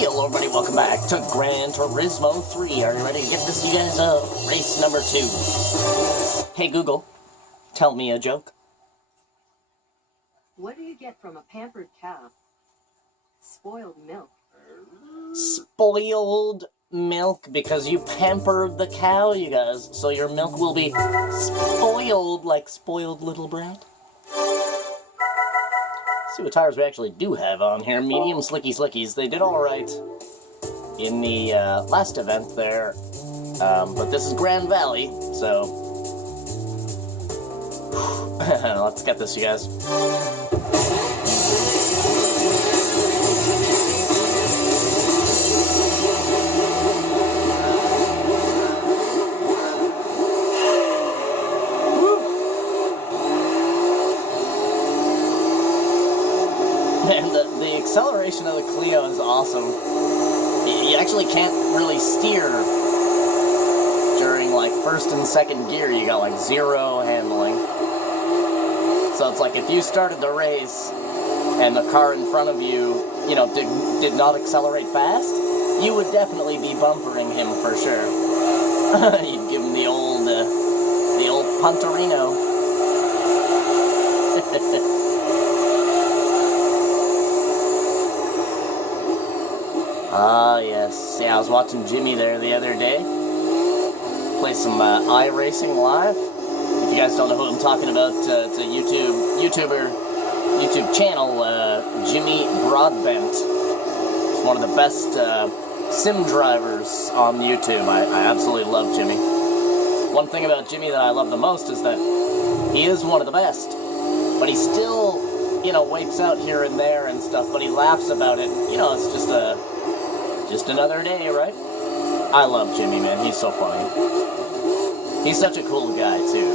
Hey everybody, welcome back to Gran Turismo 3. Are you ready to get this, you guys? Race number 2. Hey Google, tell me a joke. What do you get from a pampered calf? Spoiled milk. Spoiled milk, because you pampered the cow, you guys. So your milk will be spoiled like spoiled little brat. See what tires we actually do have on here. Medium slicky slickies. They did alright in the last event there. But this is Grand Valley, so let's get this, you guys. Man, the acceleration of the Clio is awesome. You actually can't really steer during like first and second gear. You got like zero handling. So it's like if you started the race and the car in front of you, you know, did not accelerate fast, you would definitely be bumpering him for sure. You'd give him the old punterino. Ah, yes. Yeah, I was watching Jimmy there the other day. Play some iRacing live. If you guys don't know who I'm talking about, it's a YouTube channel, Jimmy Broadbent. He's one of the best sim drivers on YouTube. I absolutely love Jimmy. One thing about Jimmy that I love the most is that he is one of the best, but he still, you know, wipes out here and there and stuff, but he laughs about it. You know, it's just another day, right? I love Jimmy, man. He's so funny. He's such a cool guy, too.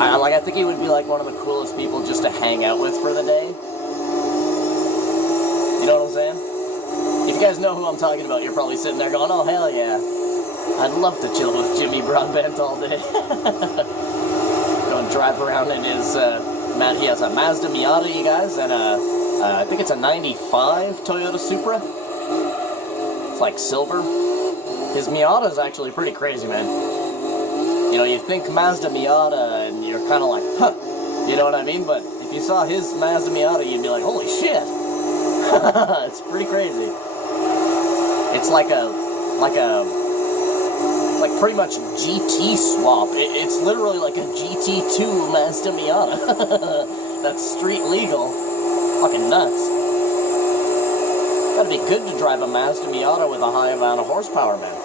I think he would be, like, one of the coolest people just to hang out with for the day. You know what I'm saying? If you guys know who I'm talking about, you're probably sitting there going, oh, hell yeah. I'd love to chill with Jimmy Broadbent all day. Go and drive around in his, he has a Mazda Miata, you guys, and I think it's a 95 Toyota Supra. Like silver. His Miata is actually pretty crazy, man. You know, you think Mazda Miata and you're kind of like, huh, you know what I mean? But if you saw his Mazda Miata, you'd be like, holy shit. It's pretty crazy. It's like pretty much GT swap. It's literally like a GT2 Mazda Miata. That's street legal. Fucking nuts. Gotta be good to drive a Mazda Miata with a high amount of horsepower, man.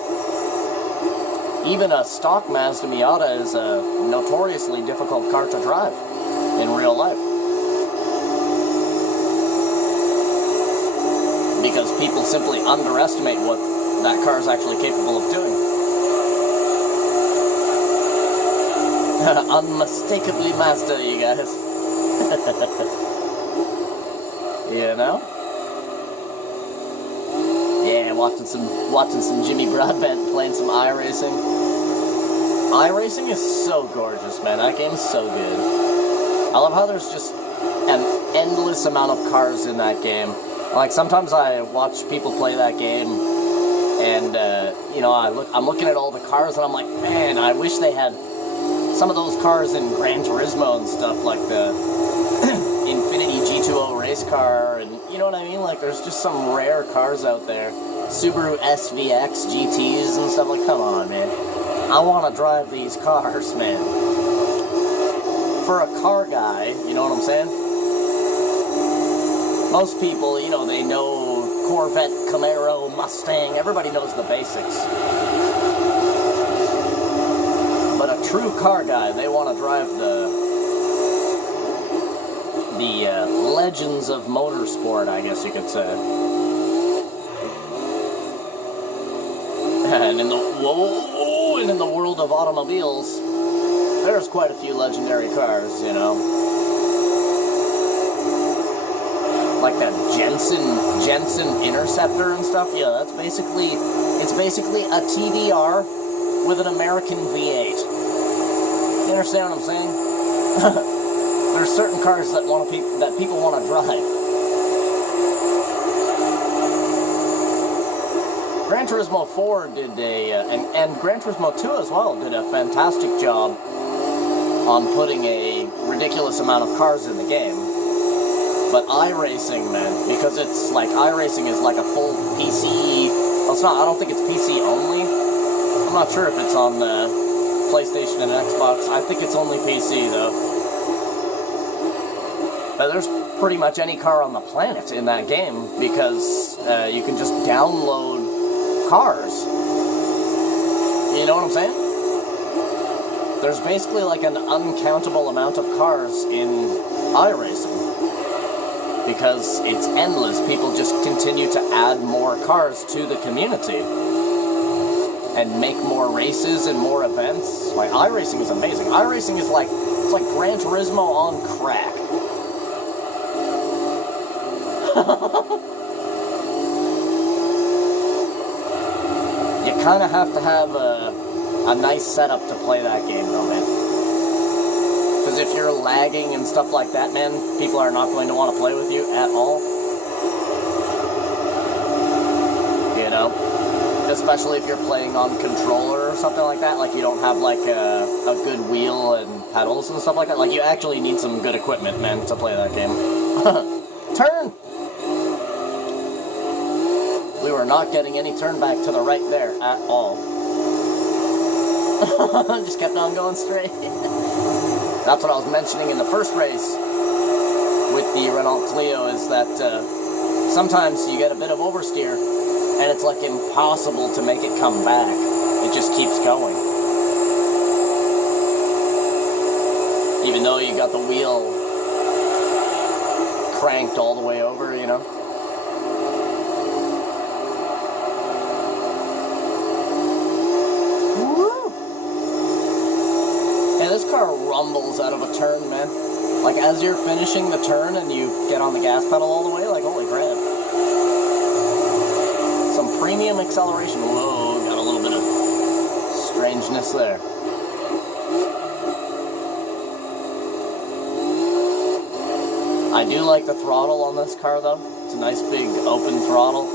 Even a stock Mazda Miata is a notoriously difficult car to drive in real life. Because people simply underestimate what that car is actually capable of doing. Unmistakably Mazda, you guys. You know? Yeah, watching some Jimmy Broadbent playing some iRacing. iRacing is so gorgeous, man. That game is so good. I love how there's just an endless amount of cars in that game. Like, sometimes I watch people play that game, and you know, I'm looking at all the cars, and I'm like, man, I wish they had some of those cars in Gran Turismo and stuff, like the Infinity G2O race car, and you know what I mean? Like, there's just some rare cars out there. Subaru SVX GTs and stuff. Like, come on, man. I want to drive these cars, man. For a car guy, you know what I'm saying? Most people, you know, they know Corvette, Camaro, Mustang. Everybody knows the basics. But a true car guy, they want to drive the legends of motorsport, I guess you could say. And in the world of automobiles, there's quite a few legendary cars, you know. Like that Jensen Interceptor and stuff. Yeah, it's basically a TDR with an American V8. You understand what I'm saying? There's certain cars that people want to drive. Gran Turismo 4 did and Gran Turismo 2 as well, did a fantastic job on putting a ridiculous amount of cars in the game. But iRacing, man, because it's like, iRacing is like a full PC, well, it's not, I don't think it's PC only. I'm not sure if it's on PlayStation and Xbox. I think it's only PC, though. But there's pretty much any car on the planet in that game, because you can just download cars. You know what I'm saying? There's basically like an uncountable amount of cars in iRacing. Because it's endless. People just continue to add more cars to the community. And make more races and more events. Like, iRacing is amazing. iRacing is like, it's like Gran Turismo on crack. You kind of have to have a nice setup to play that game, though, man. Because if you're lagging and stuff like that, man, people are not going to want to play with you at all. You know? Especially if you're playing on controller or something like that. Like, you don't have, like, a good wheel and pedals and stuff like that. Like, you actually need some good equipment, man, to play that game. Turn! We were not getting any turn back to the right there at all. Just kept on going straight. That's what I was mentioning in the first race with the Renault Clio, is that sometimes you get a bit of oversteer and it's like impossible to make it come back. It just keeps going. Even though you got the wheel cranked all the way over, you know? This car rumbles out of a turn, man. Like, as you're finishing the turn and you get on the gas pedal all the way, like, holy crap. Some premium acceleration. Whoa, got a little bit of strangeness there. I do like the throttle on this car, though. It's a nice big open throttle.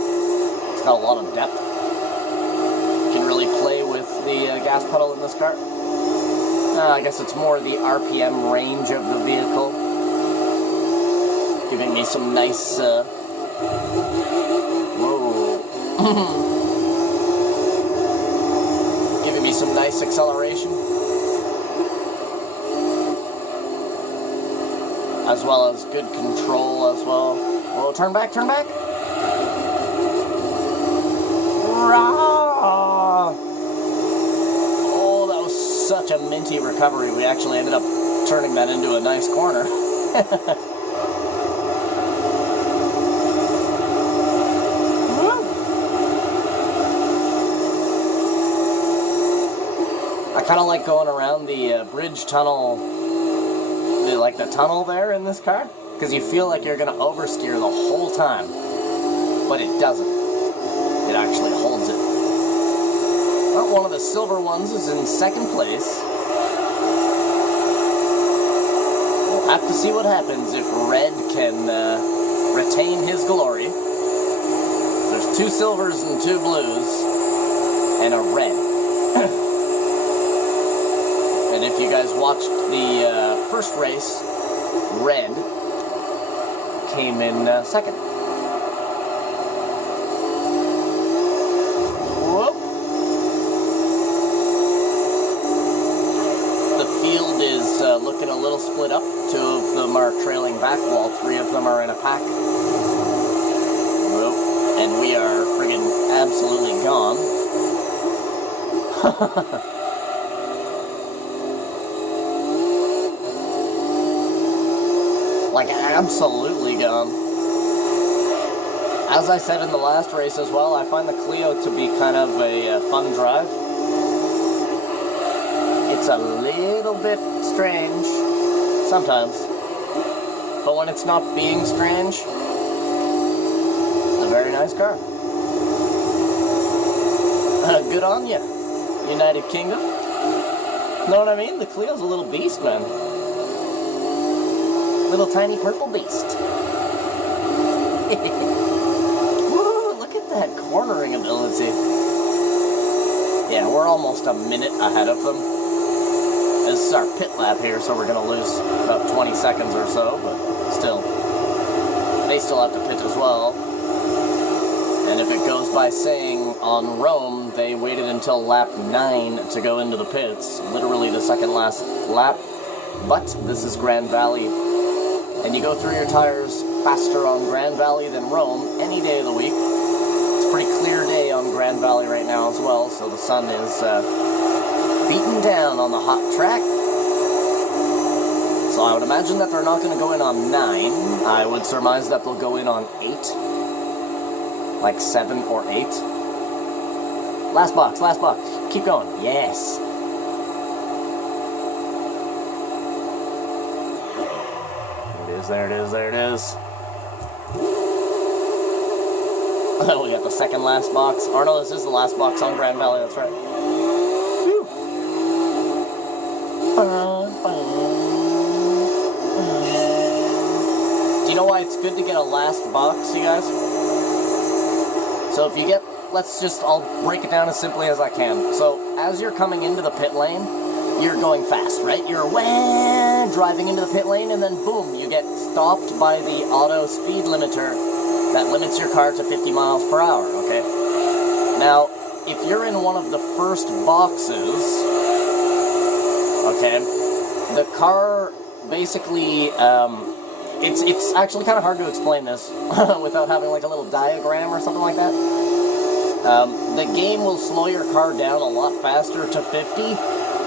It's got a lot of depth. You can really play with the gas pedal in this car. I guess it's more the RPM range of the vehicle. Giving me some nice, whoa. Giving me some nice acceleration. As well as good control as well. Whoa, turn back, turn back. Rah! Such a minty recovery. We actually ended up turning that into a nice corner. I kind of like going around the bridge tunnel, the tunnel there in this car, because you feel like you're going to oversteer the whole time, but it doesn't. It actually holds it. Well, one of the silver ones is in second place. We'll have to see what happens if Red can retain his glory. There's 2 silvers and 2 blues, and a red. And if you guys watched the first race, Red came in second. Looking a little split up. 2 of them are trailing back while 3 of them are in a pack. Whoop. And we are friggin' absolutely gone. Like, absolutely gone. As I said in the last race as well, I find the Clio to be kind of a fun drive. It's a little bit strange sometimes, but when it's not being strange, it's a very nice car. Good on ya, United Kingdom. Know what I mean? The Clio's a little beast, man. Little tiny purple beast. Woo, look at that cornering ability. almost a minute ahead of them. This is our pit lap here, so we're going to lose about 20 seconds or so, but still. They still have to pit as well. And if it goes by saying on Rome, they waited until lap 9 to go into the pits, literally the second last lap. But this is Grand Valley, and you go through your tires faster on Grand Valley than Rome any day of the week. It's a pretty clear day on Grand Valley right now as well, so the sun is beaten down on the hot track. So I would imagine that they're not going to go in on 9. I would surmise that they'll go in on 8. Like 7 or 8. Last box, last box. Keep going. Yes. There it is, there it is, there it is. Oh, we got the second last box. Or no, this is the last box on Grand Valley, that's right. Whew. Do you know why it's good to get a last box, you guys? So if you get, I'll break it down as simply as I can. So as you're coming into the pit lane, you're going fast, right? You're driving into the pit lane, and then boom, you get stopped by the auto speed limiter that limits your car to 50 miles per hour, okay? Now, if you're in one of the first boxes, okay, the car basically, it's actually kind of hard to explain this without having like a little diagram or something like that. The game will slow your car down a lot faster to 50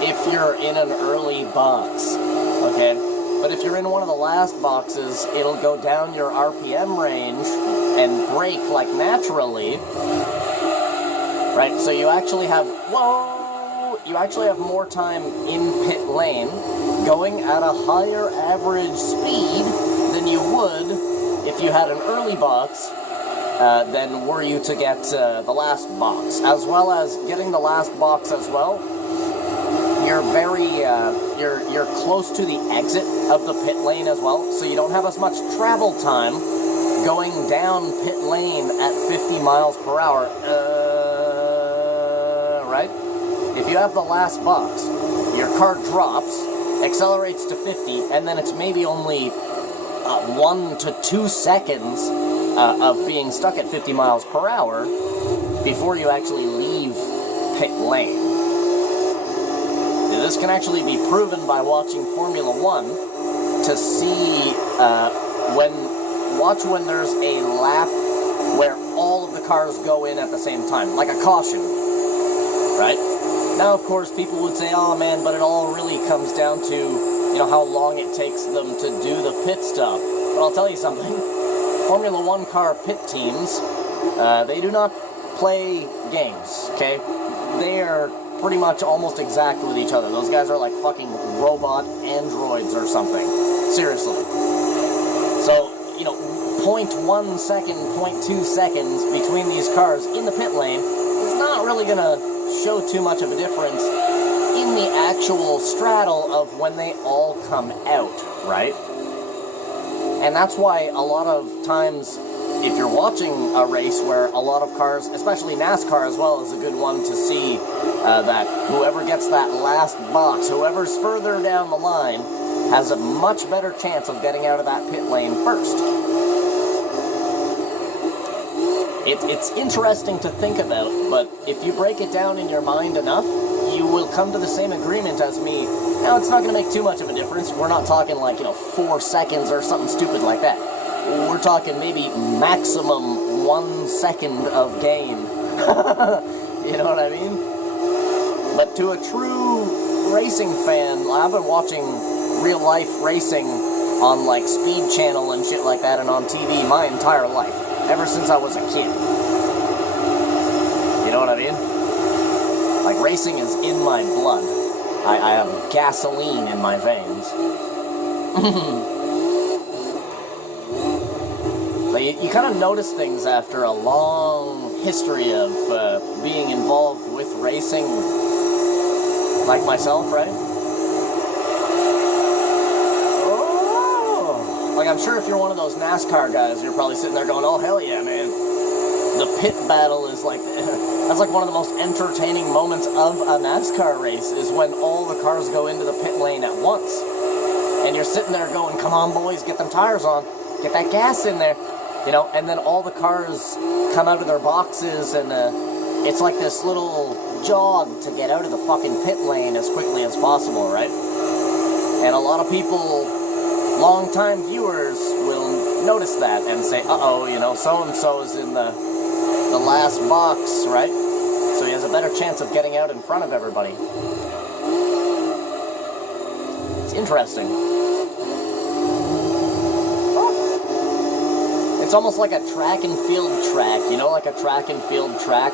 if you're in an early box, okay? But if you're in one of the last boxes, it'll go down your RPM range and brake like naturally, right? So you actually have, you actually have more time in pit lane going at a higher average speed than you would if you had an early box than were you to get the last box. As well as getting the last box as well, you're very, you're close to the exit of the pit lane as well, so you don't have as much travel time going down pit lane at 50 miles per hour, right? If you have the last box, your car drops, accelerates to 50, and then it's maybe only 1 to 2 seconds of being stuck at 50 miles per hour before you actually leave pit lane. Now, this can actually be proven by watching Formula 1 to see when there's a lap where all of the cars go in at the same time, like a caution, right? Now, of course, people would say, oh man, but it all really comes down to, you know, how long it takes them to do the pit stop. But I'll tell you something, Formula 1 car pit teams, they do not play games, okay? They are pretty much almost exact with each other. Those guys are like fucking robot androids or something. Seriously. So, you know, 0.1 second, 0.2 seconds between these cars in the pit lane is not really going to show too much of a difference in the actual straddle of when they all come out, right? And that's why a lot of times, if you're watching a race where a lot of cars, especially NASCAR as well, is a good one to see that whoever gets that last box, whoever's further down the line, has a much better chance of getting out of that pit lane first. It's interesting to think about, but if you break it down in your mind enough, you will come to the same agreement as me. Now, it's not going to make too much of a difference. We're not talking like, 4 seconds or something stupid like that. We're talking maybe maximum 1 second of gain. You know what I mean? But to a true racing fan, I've been watching real life racing on like Speed Channel and shit like that and on TV my entire life. Ever since I was a kid. You know what I mean? Like, racing is in my blood. I have gasoline in my veins. So you kind of notice things after a long history of being involved with racing, like myself, right? Like, I'm sure if you're one of those NASCAR guys, you're probably sitting there going, oh, hell yeah, man. The pit battle is like, that's like one of the most entertaining moments of a NASCAR race, is when all the cars go into the pit lane at once. And you're sitting there going, come on boys, get them tires on, get that gas in there, you know, and then all the cars come out of their boxes, and it's like this little jog to get out of the fucking pit lane as quickly as possible, right? And a lot of people, long-time viewers, will notice that and say, uh-oh, you know, so-and-so is in the last box, right? So he has a better chance of getting out in front of everybody. It's interesting. It's almost like a track and field track, you know, like a track and field track.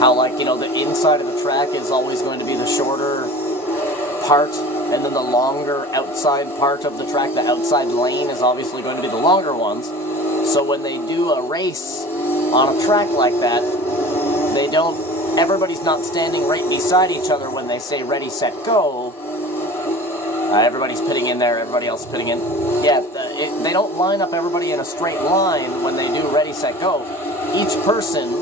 How, like, you know, the inside of the track is always going to be the shorter part, and then the longer outside part of the track, the outside lane, is obviously going to be the longer ones. So when they do a race on a track like that, everybody's not standing right beside each other when they say ready, set, go. Everybody's pitting in there, everybody else is pitting in. Yeah, they don't line up everybody in a straight line when they do ready, set, go. Each person,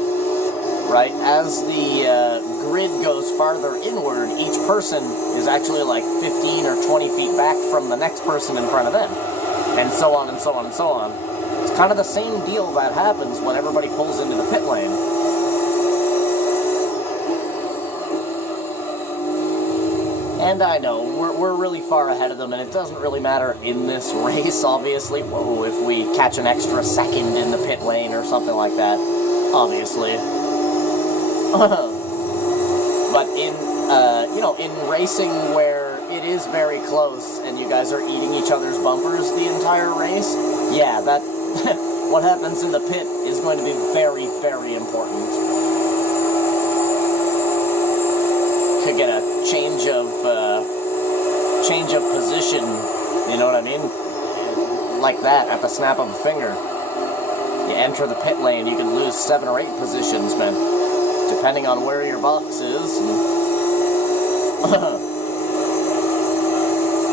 right, as the grid goes farther inward, each person is actually like 15 or 20 feet back from the next person in front of them. And so on and so on and so on. It's kind of the same deal that happens when everybody pulls into the pit lane. And I know, we're really far ahead of them, and it doesn't really matter in this race, obviously. Whoa, if we catch an extra second in the pit lane or something like that, obviously. But in, you know, in racing where it is very close and you guys are eating each other's bumpers the entire race, yeah, that, what happens in the pit is going to be very, very important. Could get a change of position, you know what I mean? Like that, at the snap of a finger. You enter the pit lane, you can lose 7 or 8 positions, man. Depending on where your box is, and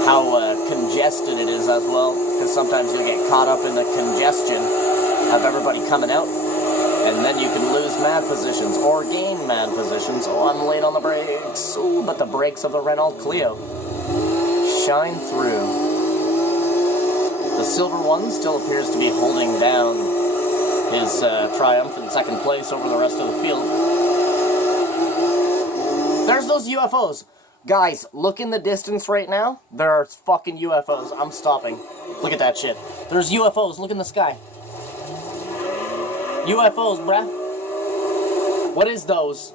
how congested it is as well, because sometimes you'll get caught up in the congestion of everybody coming out, and then you can lose mad positions, or gain mad positions. Oh, I'm late on the brakes. Ooh, but the brakes of the Renault Clio shine through. The silver one still appears to be holding down his triumphant second place over the rest of the field. There's those UFOs. Guys, look in the distance right now. There are fucking UFOs. I'm stopping. Look at that shit. There's UFOs. Look in the sky. UFOs, bruh. What is those?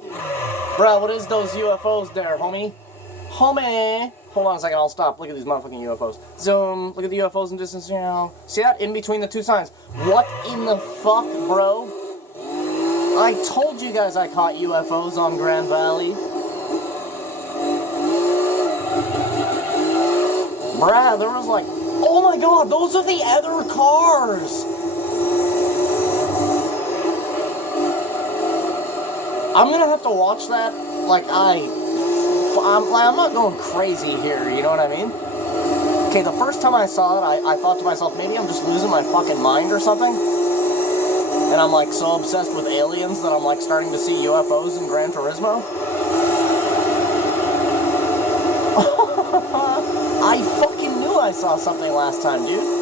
Bruh, what is those UFOs there, homie? Homie! Hold on a second, I'll stop. Look at these motherfucking UFOs. Zoom. Look at the UFOs in distance now. See that? In between the two signs. What in the fuck, bro? I told you guys I caught UFOs on Grand Valley. Bruh, there was like... Oh my god, those are the other cars! I'm gonna have to watch that, like, I'm not going crazy here, you know what I mean? Okay, the first time I saw it, I thought to myself, maybe I'm just losing my fucking mind or something. And I'm, like, so obsessed with aliens that I'm, like, starting to see UFOs in Gran Turismo. I fucking knew I saw something last time, dude.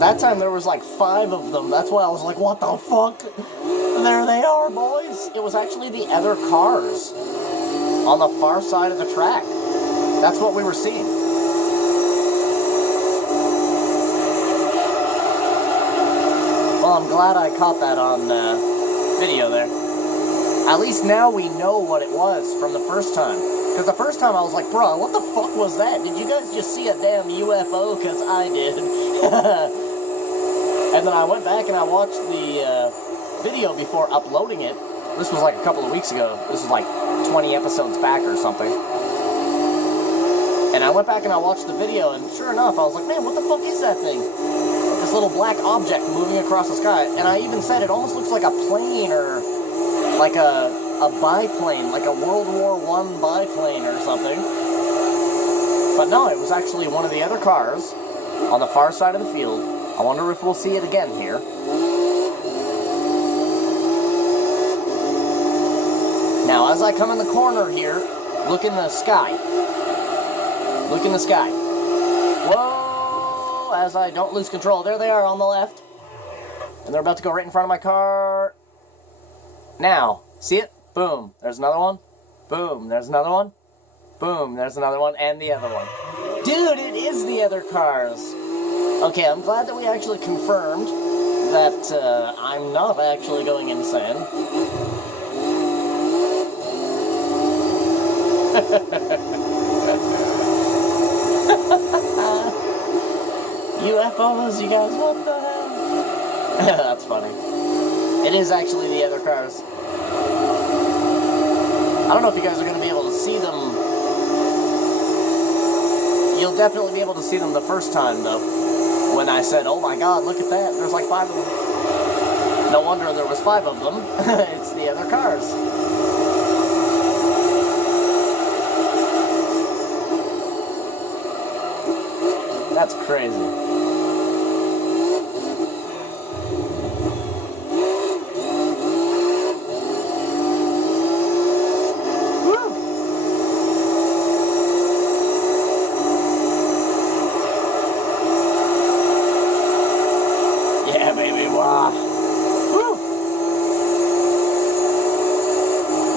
That time there was like 5 of them. That's why I was like, what the fuck? There they are, boys. It was actually the other cars on the far side of the track. That's what we were seeing. Well, I'm glad I caught that on video there. At least now we know what it was from the first time. Because the first time I was like, bro, what the fuck was that? Did you guys just see a damn UFO? Because I did. And then I went back and I watched the video before uploading it. This was like a couple of weeks ago. This was like 20 episodes back or something. And I went back and I watched the video, and sure enough, I was like, man, what the fuck is that thing? This little black object moving across the sky. And I even said it almost looks like a plane, or like a biplane, like a World War I biplane or something. But no, it was actually one of the other cars on the far side of the field I wonder if we'll see it again here. Now, as I come in the corner here, look in the sky. Look in the sky. Whoa! As I don't lose control. There they are on the left. And they're about to go right in front of my car. Now, see it? Boom. There's another one. Boom. There's another one. Boom. There's another one. And the other one. Dude, it is the other cars. Okay, I'm glad that we actually confirmed that I'm not actually going insane. UFOs, you guys, what the hell? That's funny. It is actually the other cars. I don't know if you guys are going to be able to see them. You'll definitely be able to see them the first time, though. When I said, oh my god, look at that, there's like 5 of them. No wonder there was 5 of them. It's the other cars. That's crazy. Yeah, baby, wow. Woo.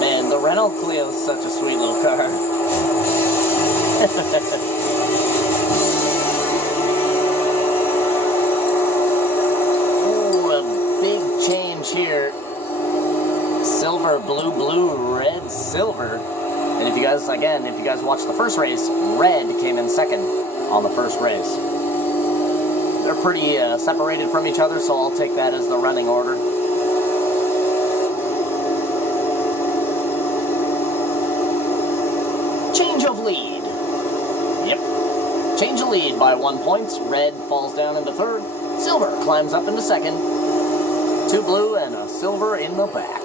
Man, the Renault Clio is such a sweet little car. Ooh, a big change here. Silver, blue, blue, red, silver. And if you guys, again, if you guys watched the first race, red came in second on the first race. They're pretty separated from each other, so I'll take that as the running order. Change of lead. Yep. Change of lead by 1 point. Red falls down into third. Silver climbs up into second. 2 blue and a silver in the back.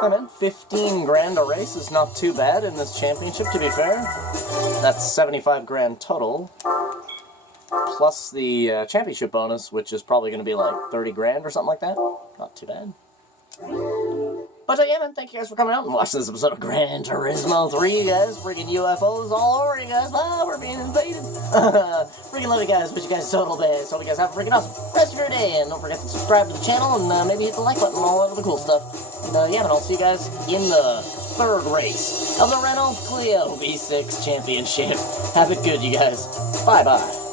Hey man, 15 grand a race is not too bad in this championship, to be fair. That's 75 grand total, plus the championship bonus, which is probably going to be like 30 grand or something like that. Not too bad. But yeah, man, thank you guys for coming out and watching this episode of Gran Turismo 3, you guys. Freaking UFOs all over you guys. Ah, we're being invaded. Freaking love you guys. Wish you guys total best. Hope you guys have a freaking awesome rest of your day. And don't forget to subscribe to the channel and maybe hit the like button and all that other cool stuff. And yeah, man, I'll see you guys in the 3rd race of the Renault Clio V6 Championship. Have it good, you guys. Bye-bye.